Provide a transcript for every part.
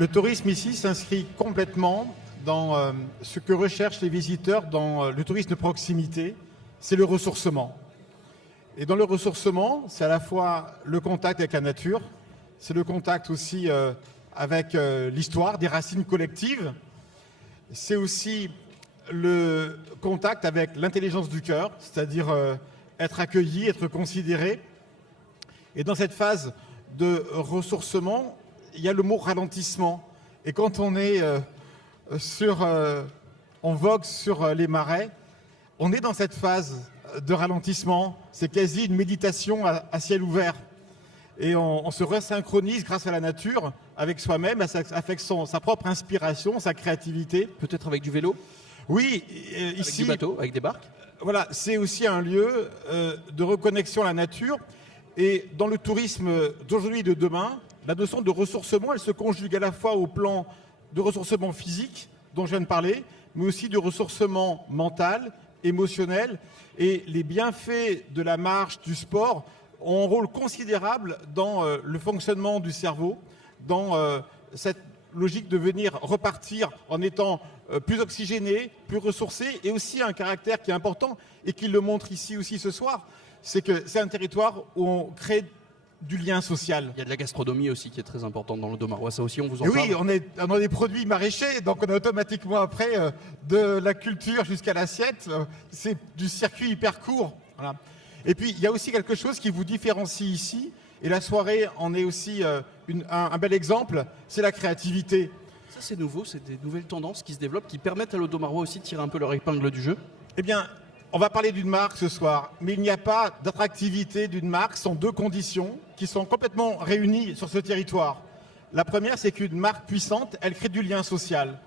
Le tourisme ici s'inscrit complètement dans ce que recherchent les visiteurs dans le tourisme de proximité, c'est le ressourcement. Et dans le ressourcement, c'est à la fois le contact avec la nature, c'est le contact aussi avec l'histoire, des racines collectives, c'est aussi le contact avec l'intelligence du cœur, c'est-à-dire être accueilli, être considéré. Et dans cette phase de ressourcement, il y a le mot ralentissement. Et quand on est en vogue sur les marais, on est dans cette phase de ralentissement. C'est quasi une méditation à ciel ouvert. Et on se resynchronise grâce à la nature, avec soi-même, avec sa propre inspiration, sa créativité. Peut-être avec du vélo? Oui, avec ici, du bateau, avec des barques? Voilà, c'est aussi un lieu de reconnexion à la nature. Et dans le tourisme d'aujourd'hui et de demain, la notion de ressourcement, elle se conjugue à la fois au plan de ressourcement physique, dont je viens de parler, mais aussi de ressourcement mental, émotionnel. Et les bienfaits de la marche, du sport, ont un rôle considérable dans le fonctionnement du cerveau, dans cette logique de venir repartir en étant plus oxygéné, plus ressourcé, et aussi un caractère qui est important et qui le montre ici aussi ce soir, c'est que c'est un territoire où on crée du lien social. Il y a de la gastronomie aussi qui est très importante dans le Domarois, ça aussi on vous en Et parle? oui, on a des produits maraîchers, donc on a automatiquement après de la culture jusqu'à l'assiette, c'est du circuit hyper court. Voilà. Et puis il y a aussi quelque chose qui vous différencie ici, et la soirée en est aussi un bel exemple, c'est la créativité. Ça c'est nouveau, c'est des nouvelles tendances qui se développent, qui permettent à l'Audomarois aussi de tirer un peu leur épingle du jeu? Eh bien, on va parler d'une marque ce soir, mais il n'y a pas d'attractivité d'une marque sans deux conditions qui sont complètement réunies sur ce territoire. La première, c'est qu'une marque puissante, elle crée du lien social.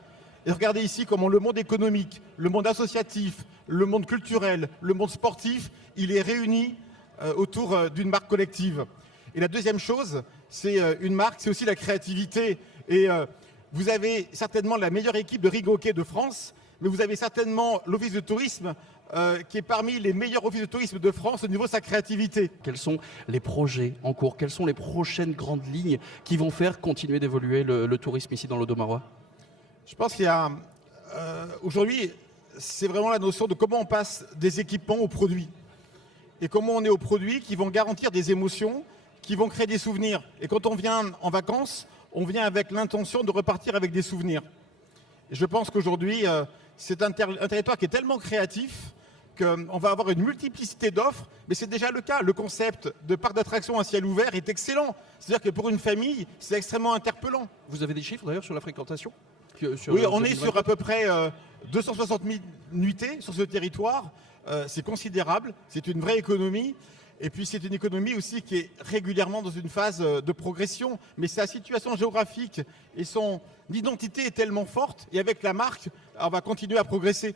Et regardez ici comment le monde économique, le monde associatif, le monde culturel, le monde sportif, il est réuni autour d'une marque collective. Et la deuxième chose, c'est une marque, c'est aussi la créativité. Et vous avez certainement la meilleure équipe de rigoquet de France, mais vous avez certainement l'Office de tourisme qui est parmi les meilleurs offices de tourisme de France au niveau de sa créativité. Quels sont les projets en cours? Quelles sont les prochaines grandes lignes qui vont faire continuer d'évoluer le tourisme ici dans l'Audomarois? Je pense qu'il y a... aujourd'hui, c'est vraiment la notion de comment on passe des équipements aux produits. Et comment on est aux produits qui vont garantir des émotions, qui vont créer des souvenirs. Et quand on vient en vacances, on vient avec l'intention de repartir avec des souvenirs. Et je pense qu'aujourd'hui, c'est un territoire qui est tellement créatif qu'on va avoir une multiplicité d'offres, mais c'est déjà le cas. Le concept de parc d'attractions à ciel ouvert est excellent. C'est-à-dire que pour une famille, c'est extrêmement interpellant. Vous avez des chiffres d'ailleurs sur la fréquentation? Oui, on est sur à peu près 260 000 nuitées sur ce territoire. C'est considérable, c'est une vraie économie. Et puis c'est une économie aussi qui est régulièrement dans une phase de progression. Mais sa situation géographique et son identité est tellement forte. Et avec la marque, on va continuer à progresser.